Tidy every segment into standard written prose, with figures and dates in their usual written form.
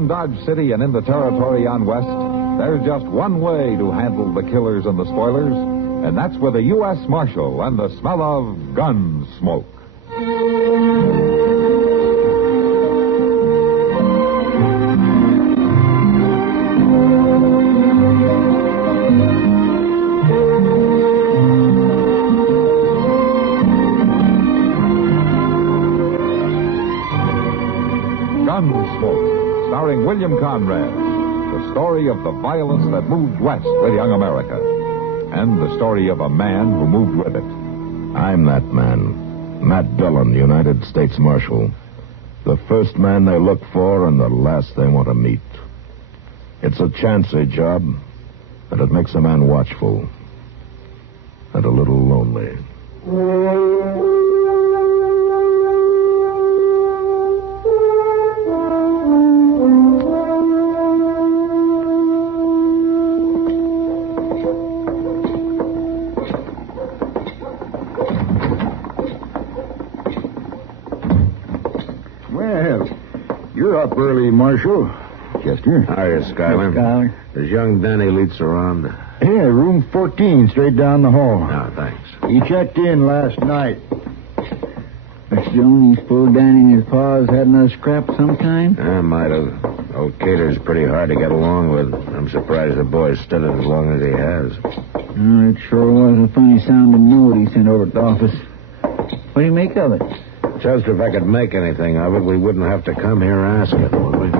Around Dodge City and in the territory on West, there's just one way to handle the killers and the spoilers, and that's with a U.S. Marshal and the smell of Gunsmoke. Gunsmoke, starring William Conrad, the story of the violence that moved west with young America, and the story of a man who moved with it. I'm that man, Matt Dillon, United States Marshal. The first man they look for and the last they want to meet. It's a chancy job, but it makes a man watchful and a little lonely. You're up early, Marshal. Chester. Hiya, Schuyler. Schuyler. Is young Danny Leeds around? Yeah, room 14, straight down the hall. No, thanks. He checked in last night. Mr. Jones, poor Danny and his paws had another scrap of some kind? I might have. Old Cater's pretty hard to get along with. I'm surprised the boy stood it as long as he has. It sure was a funny sounding note he sent over to the office. What do you make of it? Just if I could make anything of it, we wouldn't have to come here asking, would we?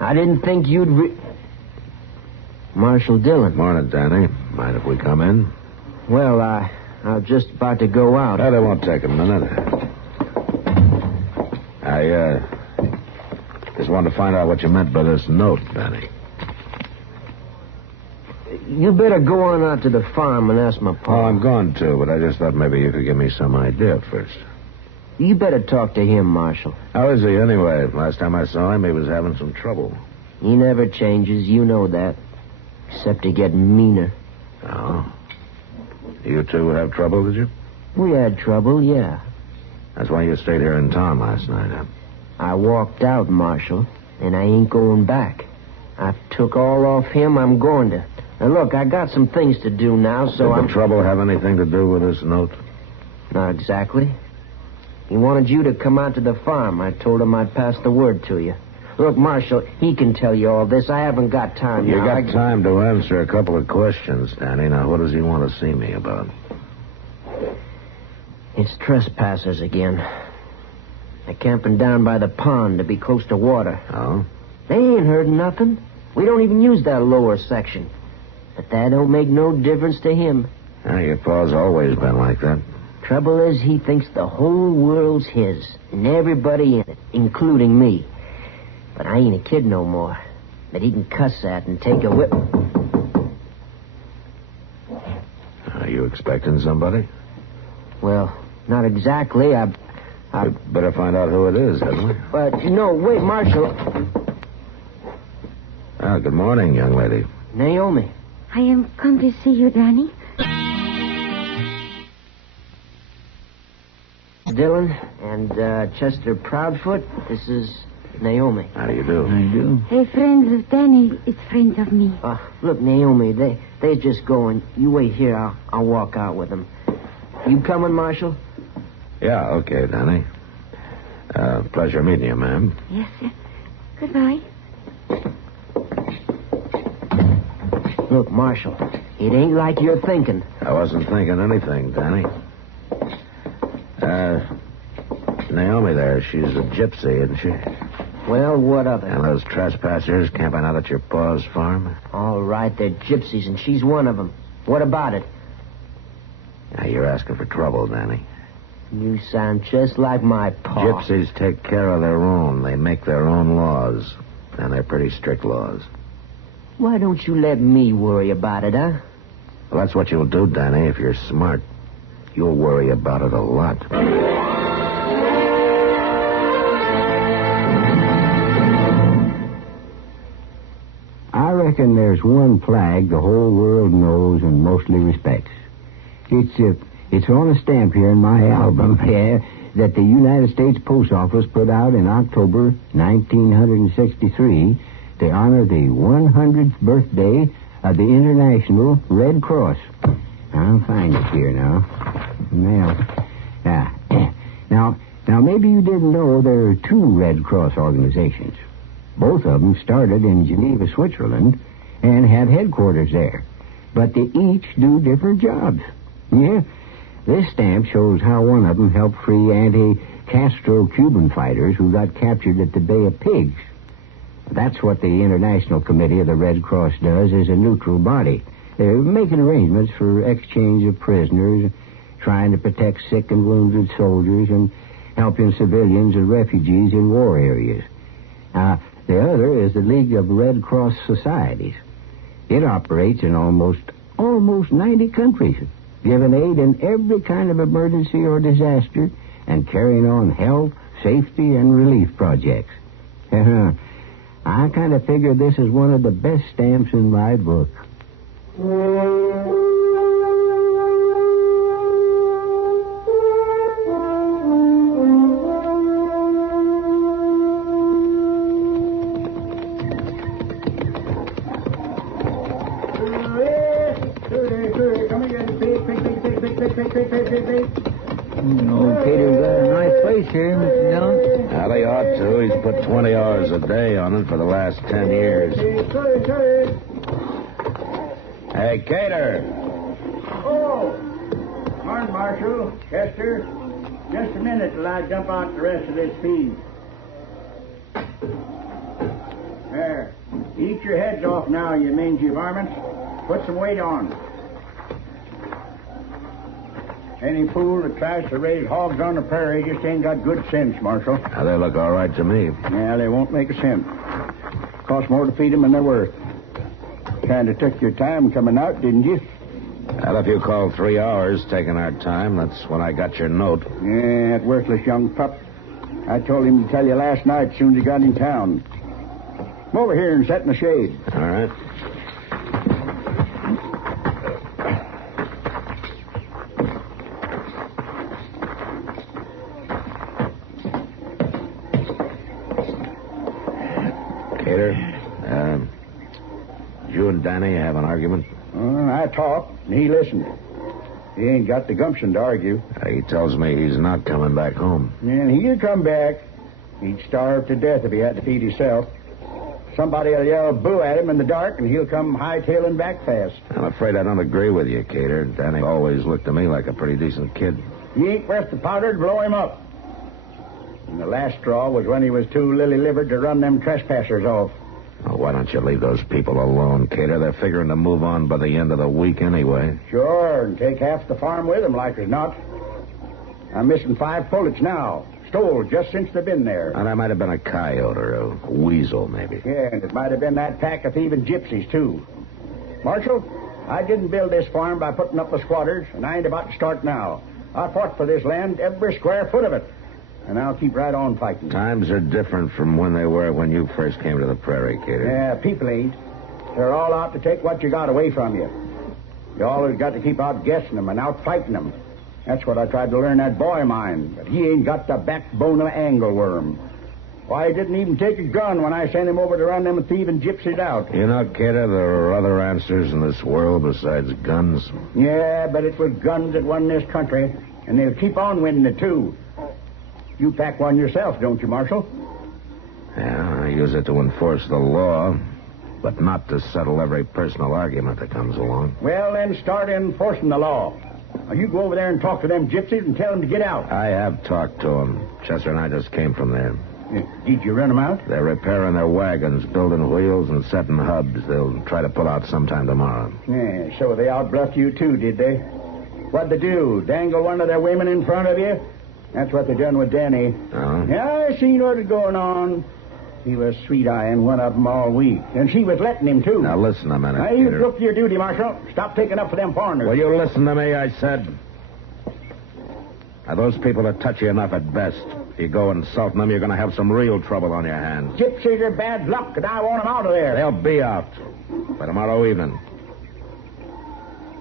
I didn't think you'd Marshal Dillon. Morning, Danny. Mind if we come in? Well, I was just about to go out. That won't take a minute. I just wanted to find out what you meant by this note, Danny. You better go on out to the farm and ask my pa. Oh, I'm going to, but I just thought maybe you could give me some idea first. You better talk to him, Marshal. How is he, anyway? Last time I saw him, he was having some trouble. He never changes, you know that. Except to get meaner. Oh? You two have trouble, did you? We had trouble, yeah. That's why you stayed here in town last night, huh? I walked out, Marshal, and I ain't going back. I've took all off him, I'm going to. Now, look, I got some things to do now, so Did the trouble have anything to do with this note? Not exactly. He wanted you to come out to the farm. I told him I'd pass the word to you. Look, Marshal, he can tell you all this. I haven't got time You now. got time to answer a couple of questions, Danny. Now, what does he want to see me about? It's trespassers again. They're camping down by the pond to be close to water. Oh? They ain't heard nothing. We don't even use that lower section. But that don't make no difference to him. Your pa's always been like that. Trouble is, he thinks the whole world's his, and everybody in it, including me. But I ain't a kid no more. That he can cuss at and take a whip. Are you expecting somebody? Well, not exactly. We'd better find out who it is, hadn't we? But, no, wait, Marshal. Good morning, young lady. Naomi. I am come to see you, Danny. Dillon and Chester Proudfoot. This is Naomi. How do you do? I do. Hey, friends of Danny, it's friends of me. Look, Naomi, they're just going. You wait here. I'll walk out with them. You coming, Marshal? Yeah, okay, Danny. Pleasure meeting you, ma'am. Yes, sir. Goodbye. Look, Marshal, it ain't like you're thinking. I wasn't thinking anything, Danny. Naomi there, she's a gypsy, isn't she? Well, what of it? And those trespassers camping out at your pa's farm? All right, they're gypsies, and she's one of them. What about it? Now, you're asking for trouble, Danny. You sound just like my pa. Gypsies take care of their own. They make their own laws. And they're pretty strict laws. Why don't you let me worry about it, huh? Well, that's what you'll do, Danny, if you're smart. You'll worry about it a lot. I reckon there's one flag the whole world knows and mostly respects. It's It's on a stamp here in my album, yeah, that the United States Post Office put out in October 1963 to honor the 100th birthday of the International Red Cross. I'll find it here now. Well, now maybe you didn't know there are two Red Cross organizations. Both of them started in Geneva, Switzerland, and have headquarters there. But they each do different jobs. Yeah, this stamp shows how one of them helped free anti-Castro Cuban fighters who got captured at the Bay of Pigs. That's what the International Committee of the Red Cross does as a neutral body. They're making arrangements for exchange of prisoners, trying to protect sick and wounded soldiers, and helping civilians and refugees in war areas. The other is the League of Red Cross Societies. It operates in almost 90 countries, giving aid in every kind of emergency or disaster and carrying on health, safety, and relief projects. I kind of figure this is one of the best stamps in my book. Cater's got a nice place here, Mr. Dillon. Now, they ought to. He's put 20 hours a day on it for the last 10 years. Hey, Cater. Oh, morning, Marshal. Chester. Just a minute till I dump out the rest of this feed. There. Eat your heads off now, you mangy varmints. Put some weight on. Any fool that tries to raise hogs on the prairie just ain't got good sense, Marshal. Now, they look all right to me. Yeah, they won't make a cent. Costs more to feed them than they're worth. Kind of took your time coming out, didn't you? Well, if you call 3 hours taking our time, that's when I got your note. Yeah, that worthless young pup. I told him to tell you last night as soon as he got in town. Come over here and sit in the shade. All right. Cater, you and Danny have an argument? I talked, and he listened. He ain't got the gumption to argue. He tells me he's not coming back home. And he'll come back. He'd starve to death if he had to feed himself. Somebody will yell boo at him in the dark, and he'll come hightailing back fast. I'm afraid I don't agree with you, Cater. Danny always looked to me like a pretty decent kid. He ain't worth the powder to blow him up. And the last straw was when he was too lily-livered to run them trespassers off. Well, why don't you leave those people alone, Cater? They're figuring to move on by the end of the week anyway. Sure, and take half the farm with them, like as not. I'm missing 5 pullets now. Stole just since they've been there. And that might have been a coyote or a weasel, maybe. Yeah, and it might have been that pack of thieving gypsies, too. Marshal, I didn't build this farm by putting up the squatters, and I ain't about to start now. I fought for this land, every square foot of it. And I'll keep right on fighting. Times are different from when they were when you first came to the prairie, Cater. Yeah, people ain't. They're all out to take what you got away from you. You always got to keep out guessing them and out fighting them. That's what I tried to learn that boy of mine, but he ain't got the backbone of an angleworm. Why, he didn't even take a gun when I sent him over to run them thieving gypsies out. You know, Cater, there are other answers in this world besides guns. Yeah, but it was guns that won this country, and they'll keep on winning it, too. You pack one yourself, don't you, Marshal? Yeah, I use it to enforce the law, but not to settle every personal argument that comes along. Well, then start enforcing the law. Now, you go over there and talk to them gypsies and tell them to get out. I have talked to them. Chester and I just came from there. Did you run them out? They're repairing their wagons, building wheels, and setting hubs. They'll try to pull out sometime tomorrow. Yeah, so they outbluffed you, too, did they? What'd they do? Dangle one of their women in front of you? That's what they done with Danny. Oh? Yeah, I seen what was going on. He was sweet-eyeing one of them all week. And she was letting him, too. Now, listen a minute, Now, you Peter. look to your duty, Marshal. Stop taking up for them foreigners. Will you listen to me, I said? Now, those people are touchy enough at best. If you go insulting them, you're going to have some real trouble on your hands. Gypsies are bad luck, and I want them out of there. They'll be out by tomorrow evening.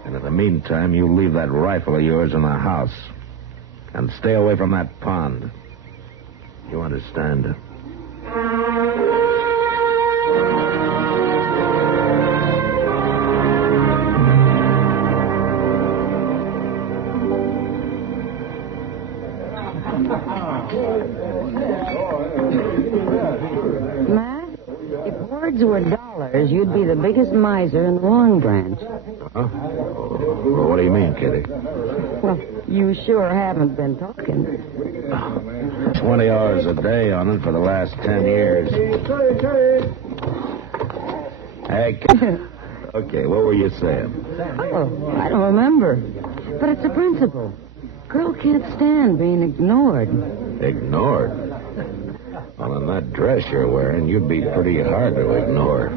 And in the meantime, you leave that rifle of yours in the house. And stay away from that pond. You understand? Matt, if words were dollars, you'd be the biggest miser in the Long Branch. Huh? Well, what do you mean, Kitty? Well, you sure haven't been talking. 20 hours a day on it for the last 10 years. Hey, okay, what were you saying? Oh, I don't remember. But it's a principle. Girl can't stand being ignored. Ignored? Well, in that dress you're wearing, you'd be pretty hard to ignore.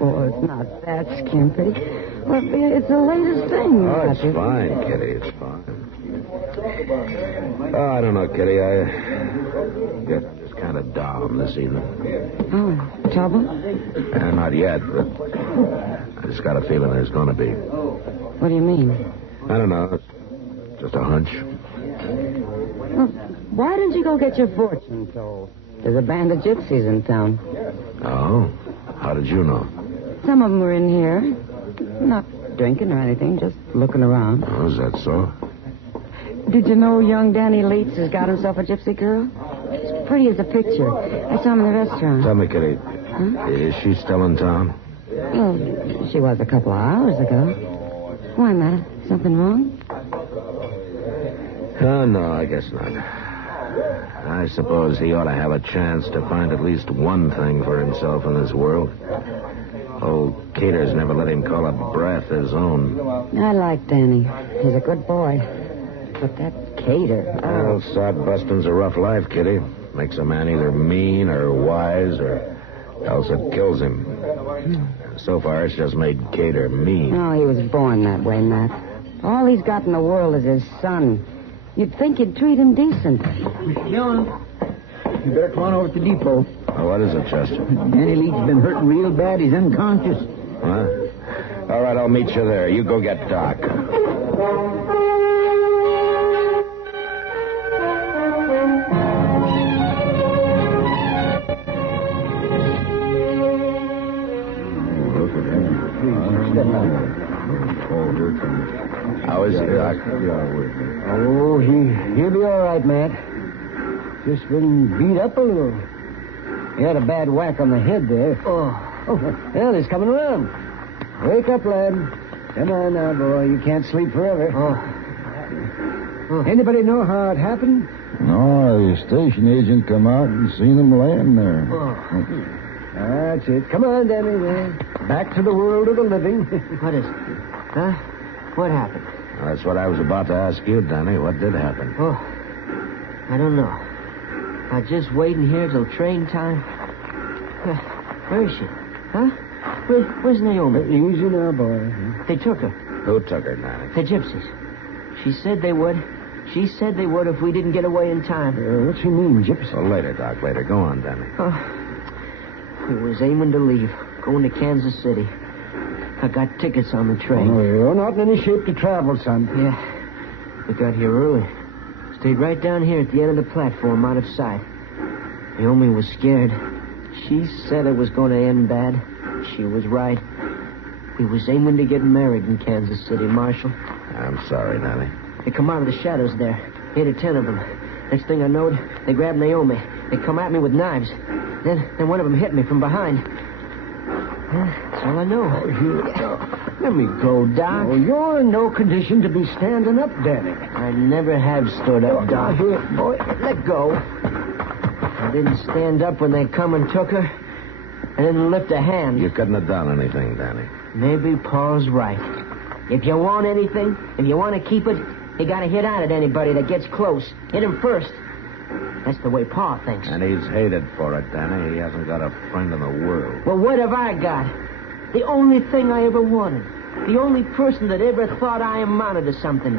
Oh, it's not that skimpy. Well, it's the latest thing. Oh, it's fine, Kitty. It's fine. Oh, I don't know, Kitty. I guess I'm just kind of down this evening. Oh, trouble? Not yet, but I just got a feeling there's going to be. What do you mean? I don't know. It's just a hunch. Well, why didn't you go get your fortune told? There's a band of gypsies in town. Oh? How did you know? Some of them were in here. Not drinking or anything, just looking around. Oh, is that so? Did you know young Danny Leeds has got himself a gypsy girl? She's pretty as a picture. I saw him in the restaurant. Tell me, Kitty, is she still in town? Well, she was a couple of hours ago. Why, Matt? Something wrong? Oh, no, I guess not. I suppose he ought to have a chance to find at least one thing for himself in this world. Old Cater's never let him call a breath his own. I like Danny. He's a good boy. But that Cater... Well, sod busting's a rough life, Kitty. Makes a man either mean or wise or else it kills him. So far, it's just made Cater mean. Oh, he was born that way, Matt. All he's got in the world is his son. You'd think you'd treat him decent. John, you better come on over to the depot. Oh, what is it, Chester? Danny Leeds been hurting real bad. He's unconscious. Huh? All right, I'll meet you there. You go get Doc. How is he, Doc? Oh, he'll be all right, Matt. Just been beat up a little. He had a bad whack on the head there. Oh, well, he's coming around. Wake up, lad. Come on now, boy. You can't sleep forever. Anybody know how it happened? No, the station agent come out and seen him laying there. That's it. Come on, Danny, man. Back to the world of the living. What is it? Huh? What happened? Well, that's what I was about to ask you, Danny. What did happen? Oh, I don't know. I'm just waiting here till train time. Where is she? Huh? Where's Naomi? Easy now, boy. They took her. Who took her, Danny? The gypsies. She said they would. She said they would if we didn't get away in time. What's she mean, gypsy? Well, later, Doc, later. Go on, Danny. We was aiming to leave, going to Kansas City. I got tickets on the train. Oh, you're not in any shape to travel, son. Yeah. We got here early. Stayed right down here at the end of the platform, out of sight. Naomi was scared. She said it was going to end bad. She was right. We was aiming to get married in Kansas City, Marshal. I'm sorry, Danny. They come out of the shadows there. 8 or 10 of them. Next thing I knowed, they grabbed Naomi. They come at me with knives. Then one of them hit me from behind. That's all I know. Let me go, Doc. Oh, you're in no condition to be standing up, Danny. I never have stood up, Doc. Here, boy, Let go. I didn't stand up when they come and took her. I didn't lift a hand. You couldn't have done anything, Danny. Maybe Paul's right. If you want anything, if you want to keep it, you got to hit out at anybody that gets close. Hit him first. That's the way Pa thinks. And he's hated for it, Danny. He hasn't got a friend in the world. Well, what have I got? The only thing I ever wanted. The only person that ever thought I amounted to something.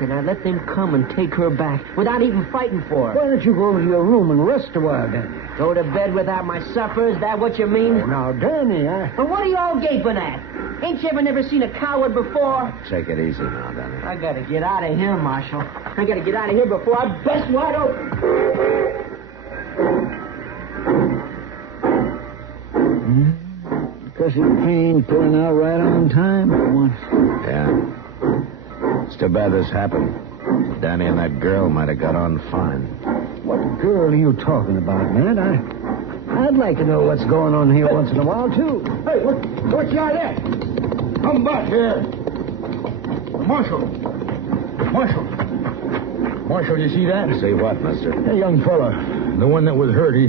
And I let them come and take her back without even fighting for her. why don't you go over to your room and rest a while, Danny? Go to bed without my supper? Is that what you mean? Oh, now, Danny, Well, what are you all gaping at? Ain't you ever never seen a coward before? Take it easy now, Danny. I gotta get out of here, Marshal. I gotta get out of here before I bust wide open. Cussy train pulling out right on time for once. Yeah. It's too bad this happened. Danny and that girl might have got on fine. What girl are you talking about, Matt? I'd like to know what's going on here once in a while, too. Hey, what's you at? Come back here. Marshal. Marshal, you see that? See what, mister? That young fella, the one that was hurt, he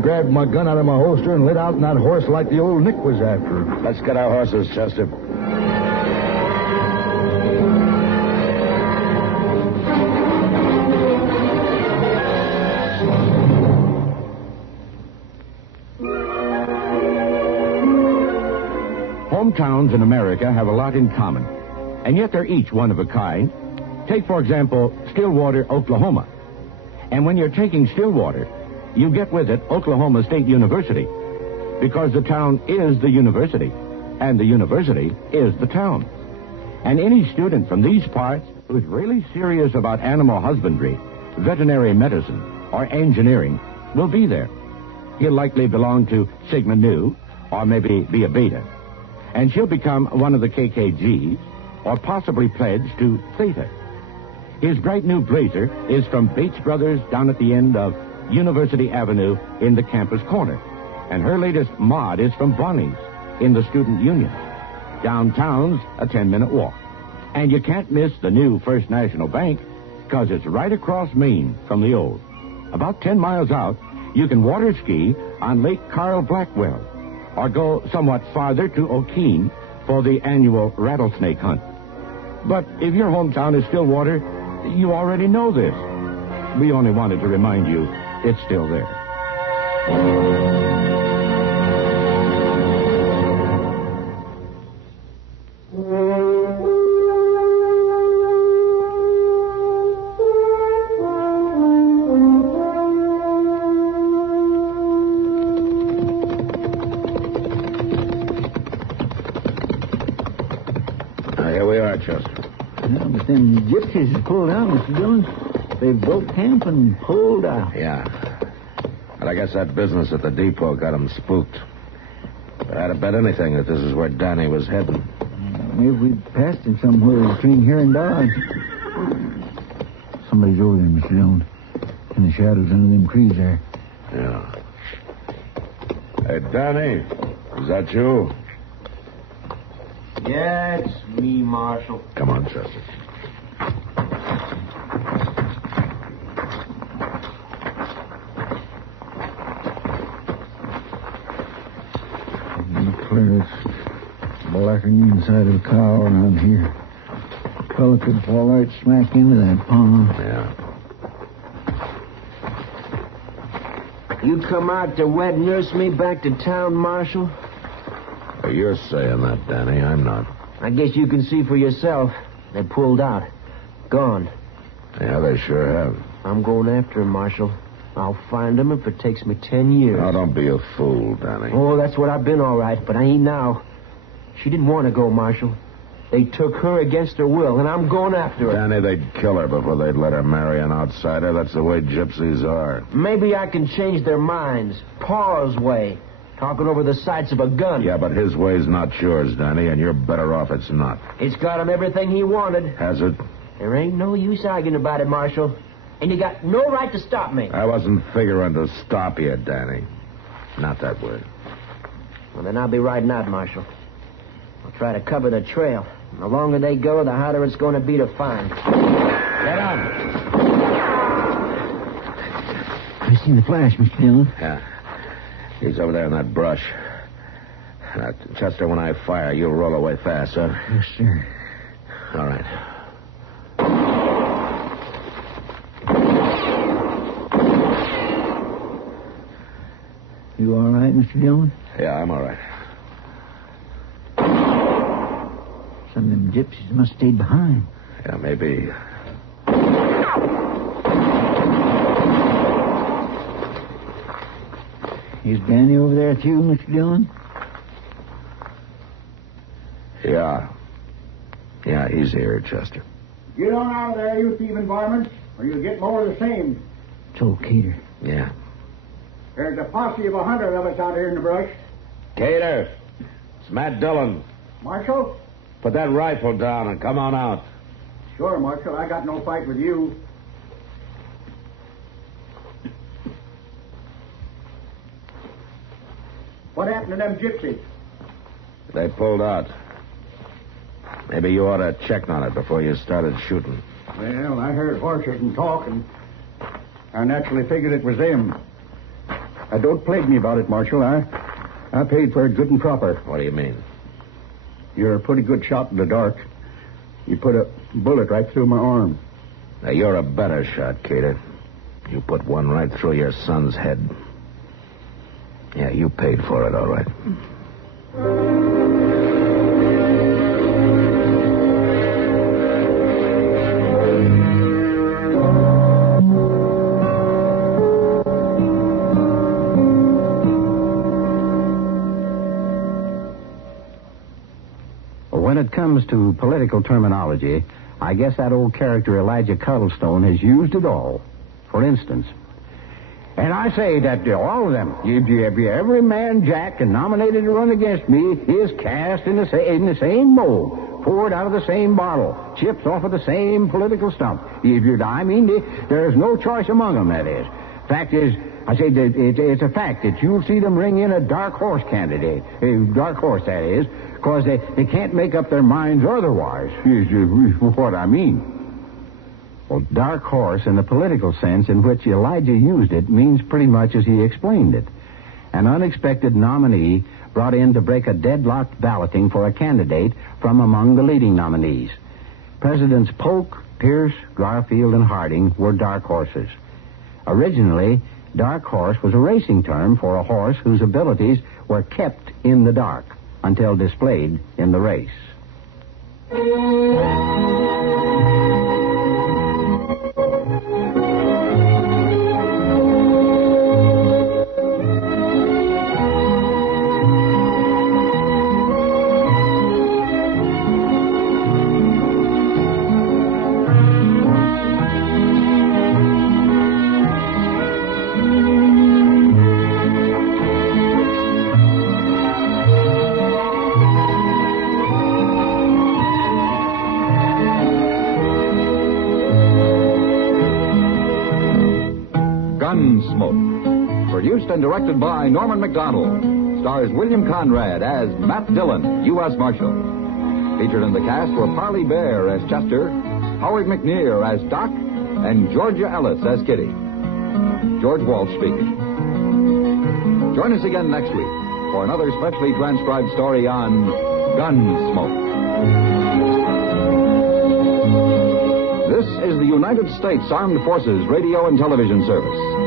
grabbed my gun out of my holster and lit out on that horse like the old Nick was after him. Let's get our horses, Chester. Hometowns in America have a lot in common, and yet they're each one of a kind. Take, for example, Stillwater, Oklahoma. And when you're taking Stillwater, you get with it Oklahoma State University, because the town is the university, and the university is the town. And any student from these parts who's really serious about animal husbandry, veterinary medicine, or engineering will be there. He'll likely belong to Sigma Nu, or maybe be a Beta. And she'll become one of the KKGs, or possibly pledge to Theta. His bright new blazer is from Bates Brothers down at the end of University Avenue in the campus corner. And her latest mod is from Bonnie's in the Student Union. Downtown's a 10-minute walk. And you can't miss the new First National Bank, because it's right across Maine from the old. About 10 miles out, you can water ski on Lake Carl Blackwell, or go somewhat farther to O'Keene for the annual rattlesnake hunt. But if your hometown is Stillwater, you already know this. We only wanted to remind you it's still there. Here we are, Chester. Yeah, but them gypsies have pulled out, Mr. Dillon. They broke camp and pulled out. Yeah. But I guess that business at the depot got them spooked. But I'd have bet anything that this is where Danny was heading. Maybe we passed him somewhere between here and Dodge. Somebody's over there, Mr. Dillon. In the shadows under them trees there. Yeah. Hey, Danny, is that you? Yeah, it's me, Marshal. Come on, Chester. Clear this blackening inside of a cow around here. Fella could fall right smack into that pond. Yeah. You come out to wet nurse me back to town, Marshal? Well, you're saying that, Danny. I'm not. I guess you can see for yourself. They pulled out. Gone. Yeah, they sure have. I'm going after him, Marshal. I'll find him if it takes me 10 years. Now, don't be a fool, Danny. Oh, that's what I've been all right, but I ain't now. She didn't want to go, Marshal. They took her against her will, and I'm going after her. Danny, they'd kill her before they'd let her marry an outsider. That's the way gypsies are. Maybe I can change their minds. Pa's way. Talking over the sights of a gun. Yeah, but his way's not yours, Danny, and you're better off it's not. It's got him everything he wanted. Has it? There ain't no use arguing about it, Marshal. And you got no right to stop me. I wasn't figuring to stop you, Danny. Not that way. Well, then I'll be riding out, Marshal. I'll try to cover the trail. And the longer they go, the harder it's going to be to find. Get on. I seen the flash, Mr. Dillon. Yeah. He's over there in that brush. Chester, when I fire, you'll roll away fast, huh? Yes, sir. All right. You all right, Mr. Dillon? Yeah, I'm all right. Some of them gypsies must have stayed behind. Yeah, maybe. Is Danny over there with you, Mr. Dillon? Yeah. Yeah, he's here, Chester. Get on out of there, you thieving varmints, or you'll get more of the same. It's old Cater. Yeah. There's a posse of 100 of us out here in the brush. Cater, it's Matt Dillon. Marshal? Put that rifle down and come on out. Sure, Marshal. I got no fight with you. What happened to them gypsies? They pulled out. Maybe you ought to check on it before you started shooting. Well, I heard horses and talk, and I naturally figured it was them. Don't plague me about it, Marshal. I paid for it good and proper. What do you mean? You're a pretty good shot in the dark. You put a bullet right through my arm. Now, you're a better shot, Cater. You put one right through your son's head. Yeah, you paid for it, all right. When it comes to political terminology, I guess that old character Elijah Cuddlestone has used it all. For instance, and I say that all of them, every man Jack and nominated to run against me is cast in the same mold, poured out of the same bottle, chips off of the same political stump. There's no choice among them, that is. Fact is, I say that it's a fact that you'll see them ring in a dark horse candidate. A dark horse, that is, because they can't make up their minds otherwise, is what I mean. Well, dark horse, in the political sense in which Elijah used it, means pretty much as he explained it. An unexpected nominee brought in to break a deadlocked balloting for a candidate from among the leading nominees. Presidents Polk, Pierce, Garfield, and Harding were dark horses. Originally, dark horse was a racing term for a horse whose abilities were kept in the dark until displayed in the race. Gunsmoke, produced and directed by Norman Macdonnell, stars William Conrad as Matt Dillon, U.S. Marshal. Featured in the cast were Parley Bear as Chester, Howard McNear as Doc, and Georgia Ellis as Kitty. George Walsh speaking. Join us again next week for another specially transcribed story on Gunsmoke. This is the United States Armed Forces Radio and Television Service.